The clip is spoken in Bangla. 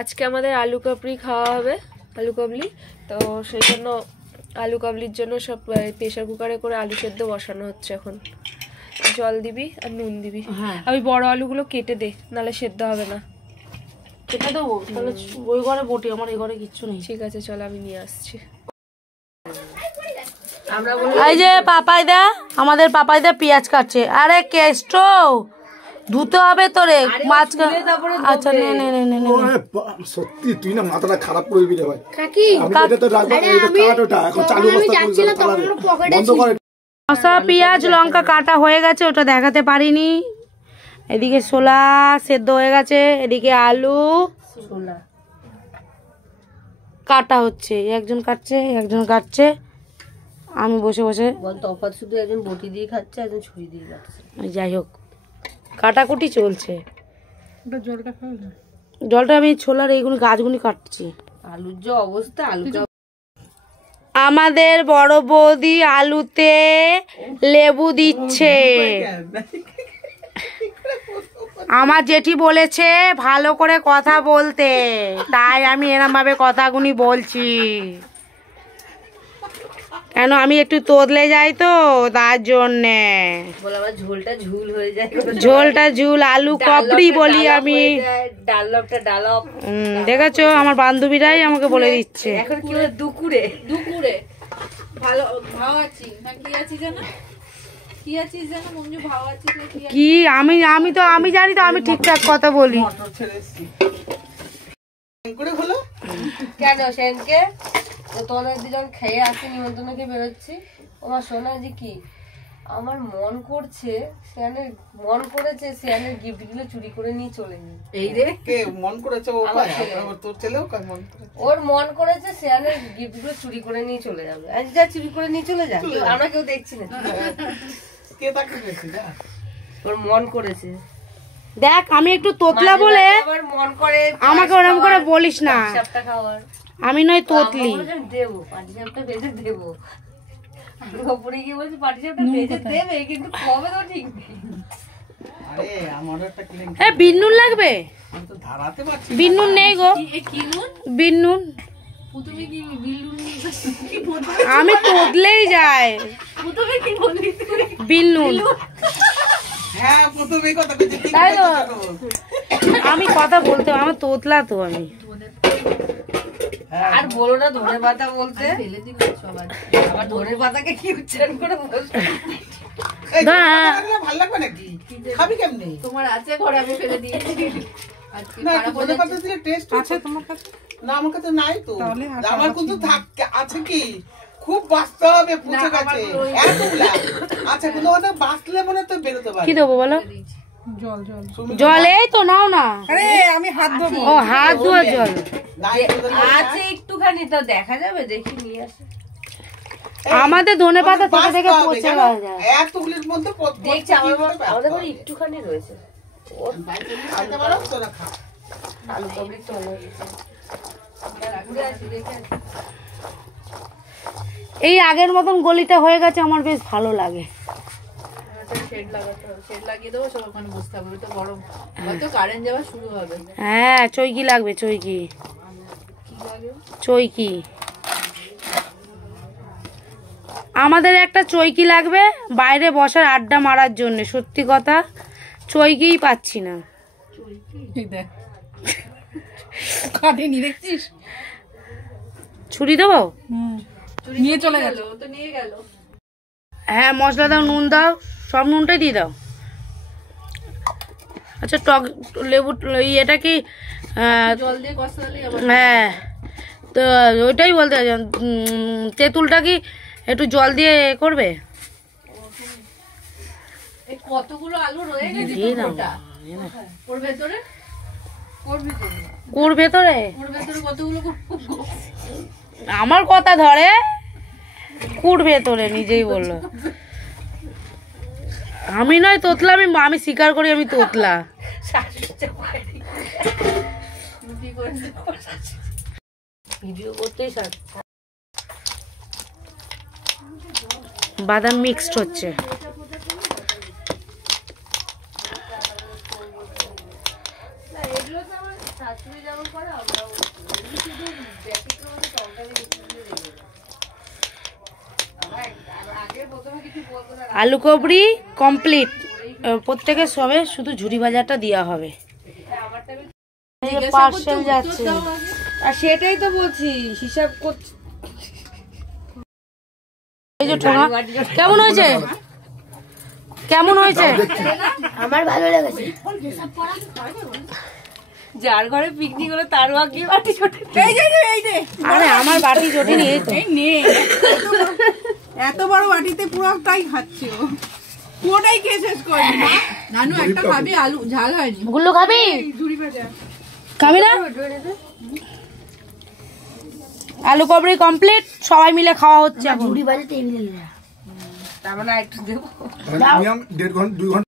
আজকে আমাদের আলু কাবলি খাওয়া হবে, আলু কাবলি। তো সেই জন্য আলু কাবলির জন্য সব প্রেসার কুকারে করে আলু সেদ্ধ বসানো হচ্ছে। এখন জল দিবি আর নুন দিবি। আমি বড় আলুগুলো কেটে দে, নাহলে সেদ্ধ হবে না। কেটে দেবো তাহলে? ওই ঘরে বটি, আমার এই ঘরে কিচ্ছু নেই। ঠিক আছে, চল আমি নিয়ে আসছি। এই যে পাপাইদা, আমাদের পাপাইদা পেঁয়াজ কাটছে। আরে কেষ্ট ধুতে হবে তোরে মাছ। আচ্ছা নে নে নে নে নে। সত্যি তুই না মাথাটা খারাপ করে দিবি রে ভাই। কাকি আমি এটা তো রাখবো, এটা কাটোটা এখন চালু অবস্থা করে বন্ধ করে। শসা পেঁয়াজ লঙ্কা কাটা হয়ে গেছে, ওটা দেখাতে পারিনি। এদিকে ছোলা সেদ্ধ হয়ে গেছে, এদিকে আলু কাটা হচ্ছে। একজন কাটছে, একজন কাটছে, আমি বসে বসে। তফাৎ শুধু একজন বটি দিয়ে খাচ্ছে, একজন ছুরি দিয়ে খাচ্ছে। যাই হোক, কাটাকুটি চলছে। জলটা আমি ছোলার এইগুলো গাছগুলি কাটছি। আলুর যে অবস্থা, আলুটা আমাদের বড় বৌদি আলুতে লেবু দিচ্ছে। আমার জেঠি বলেছে ভালো করে কথা বলতে, তাই আমি এরম ভাবে কথাগুলি বলছি। কেন আমি একটু তোদলে যাই তো, তার জন্যে। ঝোলটা ঝুল হয়ে যায়, ঝোলটা ঝুল, আলু কপড়ি বলি আমি। ডালপটা ডালপ। দেখেছো, আমার বান্ধবীরাই আমাকে বলে দিচ্ছে। এখন কি হলো? দুপুরে দুপুরে ভালো ভাও আছি না, কি আছি জানো, কি আছিস জানো মঞ্জু, ভাও আছিস না কি? কি আমি জানি তো, আমি ঠিকঠাক কথা বলি। কেন সেনকে তোদের দুজন খেয়ে আসি, নিমন্ত্রণ খেয়ে বেরোচ্ছি। আমার শোনা যে কি আমার মন করেছে সিয়ানের গিফট গুলো চুরি করে নিয়ে চলে যাই। এই রে কে মন করেছে? তোর ছেলেও ওর মন করেছে সিয়ানের গিফট গুলো চুরি করে নিয়ে চলে যাবে। আজ যা চুরি করে নিয়ে চলে যাবে, আমরা কেউ দেখছি না। কে তাকে দেখছি না, ওর মন করেছে। দেখ আমি একটু তোতলা বলে মন করে আমাকে ওরকম করে বলিস না। খাওয়ার আমি নয় তোতলি। দেবো পাটিসাপটা ভেজে দেবো, ওপরে গিয়ে বলছি পাটিসাপটা ভেজে দেবে, কিন্তু কবে তো ঠিক নেই। হ্যাঁ বিন্নুন লাগবে, বিন্নুন নেই গো। বিন্নুন আমি তোতলেই যাই। বিন্নুন তাই তো, আমি কথা বলতে আমার তোতলা তো আমি। আর বলো না ধনে পাতা বলতে, আবার ধনে পাতাকে কি উচ্চারণ করে বলতে ভালো লাগবে নাকি? খাবি কেমনি? তোমার আছে ঘরে, আমি ফেলে দিয়েছি। না আমার কাছে নাই তো, আমার কিন্তু আছে কি খুব বাঁচতে হবে, পুঁছে গেছে এতগুলা। আচ্ছা কোনো কথা বাঁচলে মনে তো বেরোতে পারে। কি দেবো বলো? জল এই তো নাও না। আরে আমি হাত ধোবো। ও হাত ধোয়া জল আছে একটুখানি, তো দেখা যাবে, দেখি নিয়ে আসে। আমাদের ধনে পাতা থেকে থেকে পচে যায়। এতগুলির মধ্যে দেখছি আমাদের ঘরে একটুখানি রয়েছে। আলু কাবলি তো এই আগের মতন গলিটা হয়ে গেছে, আমার বেশ ভালো লাগে। হ্যাঁ চৈকি লাগবে, চৈকি চৈকি আমাদের একটা চৈকি লাগবে বাইরে বসার আড্ডা মারার জন্য। সত্যি কথা চৈকিই পাচ্ছি না। ছুরি দেবো? নিয়ে চলে গেল, তো নিয়ে গেল। হ্যাঁ মশলা দাও, নুন দাও, সব নুনটাই দিয়ে দাও। আচ্ছা টক লেবু এটা কি জল দিয়ে কষালে? হ্যাঁ তো ওইটাই বলতে তেঁতুলটা কি একটু জল দিয়ে করবে? কতগুলো আলু রয়ে গেছে ওর ভেতরে, কুর ভেতরে কতগুলো আমার কথা ধরে। কুর ভেতরে নিজেই বললো। আমি নয় তোতলা, আমি স্বীকার করি আমি তোতলা। ভিডিও করতেই বাদাম মিক্সড হচ্ছে। শাশুড়ি যেমন করে আমরাও শুধু ব্যতিক্রমে তরকারি দিয়ে দেবো। আগে প্রথমে কিছু বলতো না, আলু কাবলি কমপ্লিট। প্রত্যেকে সবে শুধু ঝুরি ভাজাটা দেওয়া হবে। পার্সেল যাচ্ছে, আর সেটাই তো বলছি, হিসাব করছি। এই যে ঠোঙা কেমন হয়েছে? কেমন হয়েছে? আমার ভালো লেগেছে। যার ঘরে পিকনিক হলো তার আগে বাটি ছোটে। আরে আমার বাটি জোটেনি, এই তো এত বড় বাটিতে পুরোটাই খাচ্ছে ও, পুরোটাই খেয়ে শেষ করবি। নানু একটা খাবি? আলু ঝাল হয়নি। গুল্লু খাবি? ঝুড়ি ভাজা খাবি না? আলু কাবলি কমপ্লিট, সবাই মিলে খাওয়া হচ্ছে এখন। ঝুড়ি বাজাতে এমনি তার মানে একটু দেবো। মিনিমাম 1.5 ঘন্টা 2 ঘন্টা